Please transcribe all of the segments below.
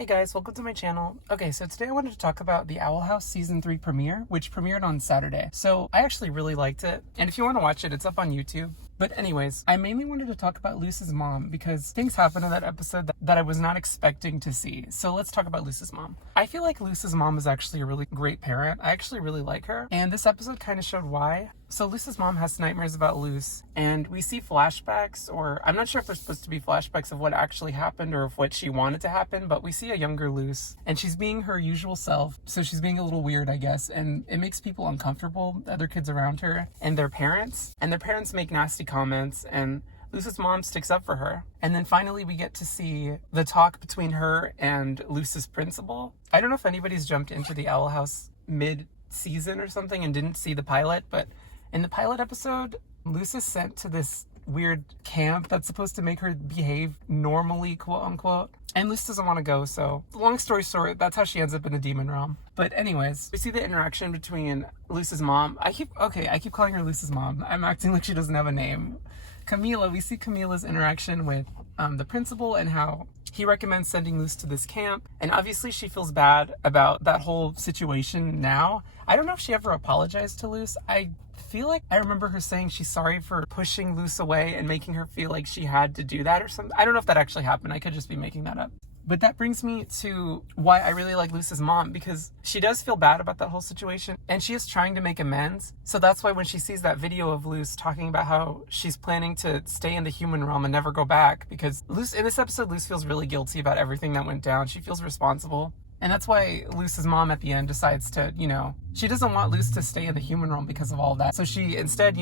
Hey guys, welcome to my channel. Okay, so today I wanted to talk about the Owl House Season 3 premiere, which premiered on Saturday. So I actually really liked it, and if you want to watch it, it's up on YouTube. But anyways, I mainly wanted to talk about Luce's mom because things happened in that episode that I was not expecting to see. So let's talk about Luce's mom. I feel like Luce's mom is actually a really great parent. I actually really like her, and this episode kind of showed why. So Luce's mom has nightmares about Luce, and we see flashbacks, or I'm not sure if they're supposed to be flashbacks of what actually happened or of what she wanted to happen, but we see a younger Luce, and she's being her usual self, so she's being a little weird, I guess, and it makes people uncomfortable, the other kids around her, and their parents make nasty comments, and Luce's mom sticks up for her. And then finally we get to see the talk between her and Luce's principal. I don't know if anybody's jumped into the Owl House mid-season or something and didn't see the pilot, but in the pilot episode, Luce is sent to this weird camp that's supposed to make her behave normally, quote unquote. And Luce doesn't want to go, so long story short, that's how she ends up in the demon realm. But anyways, we see the interaction between Luce's mom. I keep calling her Luce's mom. I'm acting like she doesn't have a name. Camila, we see Camila's interaction with the principal and how he recommends sending Luce to this camp. And obviously she feels bad about that whole situation now. I don't know if she ever apologized to Luce. I feel like I remember her saying she's sorry for pushing Luce away and making her feel like she had to do that or something. I don't know if that actually happened. I could just be making that up. But that brings me to why I really like Luce's mom, because she does feel bad about that whole situation and she is trying to make amends. So that's why when she sees that video of Luce talking about how she's planning to stay in the human realm and never go back, because Luce, in this episode, Luce feels really guilty about everything that went down. She feels responsible. And that's why Luce's mom at the end decides to, she doesn't want Luce to stay in the human realm because of all that. So she instead,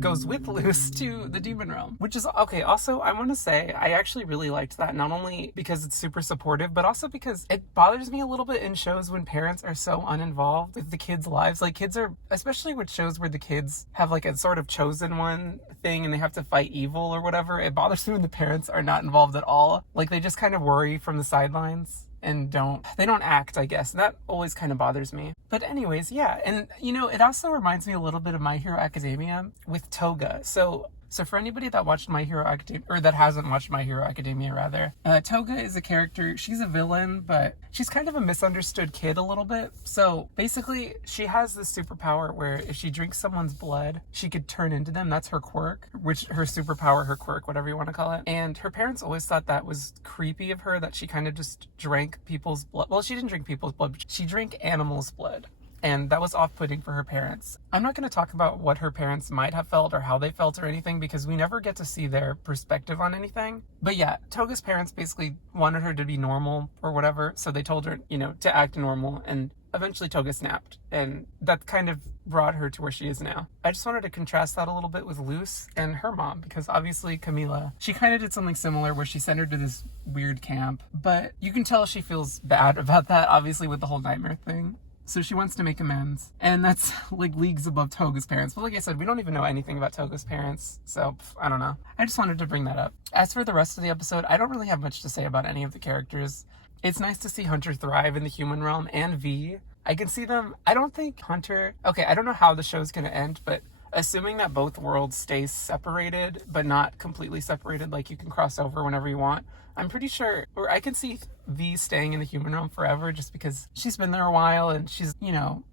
goes with Luce to the demon realm, which is okay. Also, I want to say I actually really liked that, not only because it's super supportive, but also because it bothers me a little bit in shows when parents are so uninvolved with the kids' lives. Like, kids are, especially with shows where the kids have like a sort of chosen one thing and they have to fight evil or whatever. It bothers me when the parents are not involved at all. Like, they just kind of worry from the sidelines and they don't act, I guess. And that always kind of bothers me. But anyways, yeah. And, it also reminds me a little bit of My Hero Academia with Toga. So for anybody that watched My Hero Academia, or that hasn't watched My Hero Academia rather, Toga is a character. She's a villain, but she's kind of a misunderstood kid a little bit. So basically, she has this superpower where if she drinks someone's blood, she could turn into them. That's her quirk, which her superpower, her quirk, whatever you want to call it. And her parents always thought that was creepy of her, that she kind of just drank people's blood. Well, she didn't drink people's blood, but she drank animals' blood. And that was off-putting for her parents. I'm not going to talk about what her parents might have felt or how they felt or anything, because we never get to see their perspective on anything. But yeah, Toga's parents basically wanted her to be normal or whatever, so they told her, to act normal, and eventually Toga snapped, and that kind of brought her to where she is now. I just wanted to contrast that a little bit with Luce and her mom, because obviously Camila, she kind of did something similar where she sent her to this weird camp, but you can tell she feels bad about that, obviously, with the whole nightmare thing. So she wants to make amends. And that's like leagues above Toga's parents. But like I said, we don't even know anything about Toga's parents. So I don't know. I just wanted to bring that up. As for the rest of the episode, I don't really have much to say about any of the characters. It's nice to see Hunter thrive in the human realm, and V. I can see them. I don't think Hunter... Okay, I don't know how the show's going to end, but assuming that both worlds stay separated, but not completely separated, like you can cross over whenever you want, I'm pretty sure, or I can see V staying in the human realm forever just because she's been there a while and she's,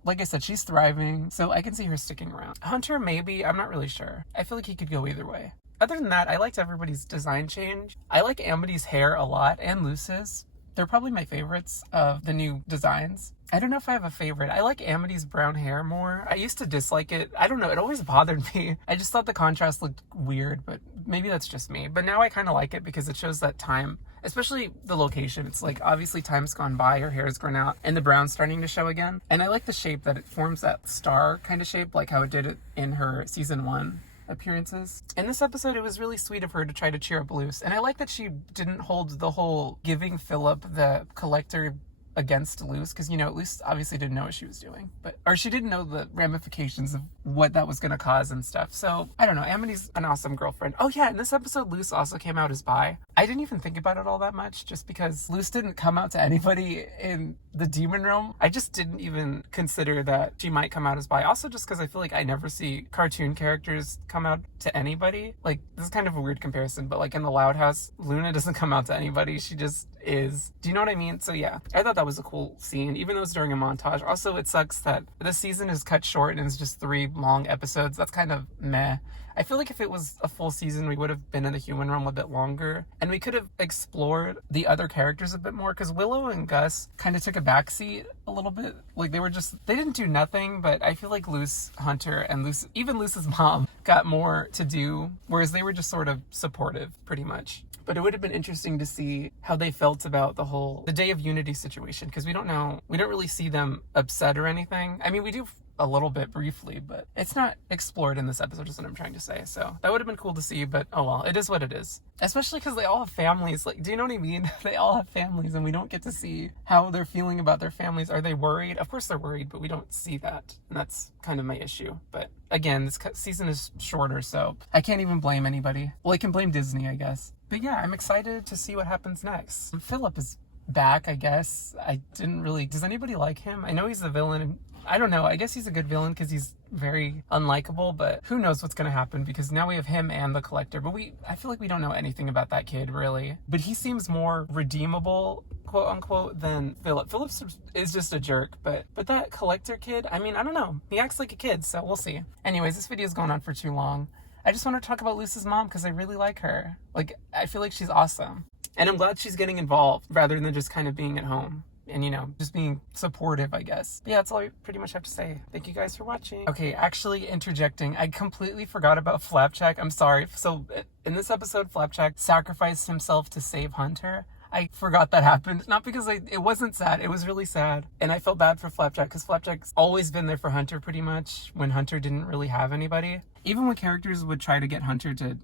like I said, she's thriving. So I can see her sticking around. Hunter, maybe. I'm not really sure. I feel like he could go either way. Other than that, I liked everybody's design change. I like Amity's hair a lot, and Luce's. They're probably my favorites of the new designs. I don't know if I have a favorite. I like Amity's brown hair more. I used to dislike it. I don't know. It always bothered me. I just thought the contrast looked weird, but maybe that's just me. But now I kind of like it because it shows that time, especially the location. It's like, obviously time's gone by, her hair's grown out, and the brown's starting to show again. And I like the shape that it forms, that star kind of shape, like how it did it in her season 1 appearances. In this episode, it was really sweet of her to try to cheer up Luce, and I like that she didn't hold the whole giving Philip the collector against Luce, because, Luce obviously didn't know what she was doing, or she didn't know the ramifications of what that was going to cause and stuff. So, I don't know, Amity's an awesome girlfriend. Oh yeah, in this episode, Luce also came out as bi. I didn't even think about it all that much, just because Luce didn't come out to anybody in the demon realm. I just didn't even consider that she might come out as bi. Also, just because I feel like I never see cartoon characters come out to anybody. Like, this is kind of a weird comparison, but like in the Loud House, Luna doesn't come out to anybody. She just is. Do you know what I mean? So yeah, I thought that was a cool scene, even though it's during a montage. Also, it sucks that this season is cut short and it's just 3 long episodes. That's kind of meh. I feel like if it was a full season, we would have been in the human realm a bit longer, and we could have explored the other characters a bit more, because Willow and Gus kind of took a backseat a little bit. Like, they didn't do nothing, but I feel like Luce, Hunter, and even Luce's mom got more to do, whereas they were just sort of supportive, pretty much. But it would have been interesting to see how they felt about the Day of Unity situation, because we don't really see them upset or anything. I mean, we do a little bit briefly, but it's not explored in this episode, is what I'm trying to say. So that would have been cool to see, but oh well, it is what it is. Especially because they all have families. Like, do you know what I mean? They all have families, and we don't get to see how they're feeling about their families. Are they worried? Of course they're worried, but we don't see that, and that's kind of my issue. But again, this season is shorter, so I can't even blame anybody. Well, I can blame Disney, I guess. But yeah, I'm excited to see what happens next. Philip is back, I guess. Does anybody like him? I know he's the villain. I don't know. I guess he's a good villain because he's very unlikable, but who knows what's going to happen, because now we have him and the Collector. But I feel like we don't know anything about that kid, really. But he seems more redeemable, quote unquote, than Philip. Philip is just a jerk, but that Collector kid, I mean, I don't know. He acts like a kid, so we'll see. Anyways, this video's going on for too long. I just want to talk about Luce's mom because I really like her. Like, I feel like she's awesome. And I'm glad she's getting involved rather than just kind of being at home. And, just being supportive, I guess. But yeah, that's all I pretty much have to say. Thank you guys for watching. Okay, actually interjecting. I completely forgot about Flapjack. I'm sorry. So in this episode, Flapjack sacrificed himself to save Hunter. I forgot that happened. Not because it wasn't sad. It was really sad. And I felt bad for Flapjack because Flapjack's always been there for Hunter pretty much when Hunter didn't really have anybody. Even when characters would try to get Hunter to,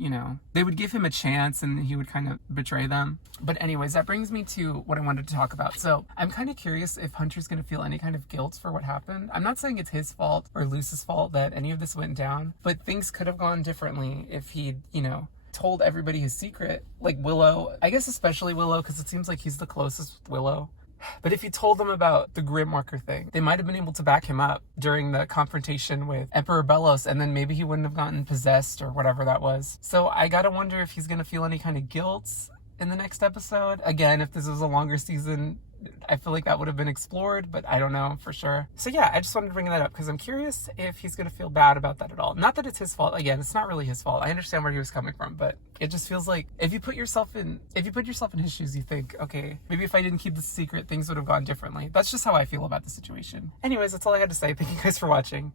they would give him a chance and he would kind of betray them. But anyways, that brings me to what I wanted to talk about. So I'm kind of curious if Hunter's going to feel any kind of guilt for what happened. I'm not saying it's his fault or Luce's fault that any of this went down, but things could have gone differently if he'd, told everybody his secret. Like Willow, I guess especially Willow, because it seems like he's the closest with Willow. But if he told them about the Grim Marker thing, they might have been able to back him up during the confrontation with Emperor Bellos, and then maybe he wouldn't have gotten possessed or whatever that was. So I gotta wonder if he's gonna feel any kind of guilt in the next episode. Again, if this was a longer season, I feel like that would have been explored, but I don't know for sure. So yeah, I just wanted to bring that up because I'm curious if he's going to feel bad about that at all. Not that it's his fault. Again, it's not really his fault. I understand where he was coming from, but it just feels like if you put yourself in his shoes, you think, okay, maybe if I didn't keep the secret, things would have gone differently. That's just how I feel about the situation. Anyways, that's all I had to say. Thank you guys for watching.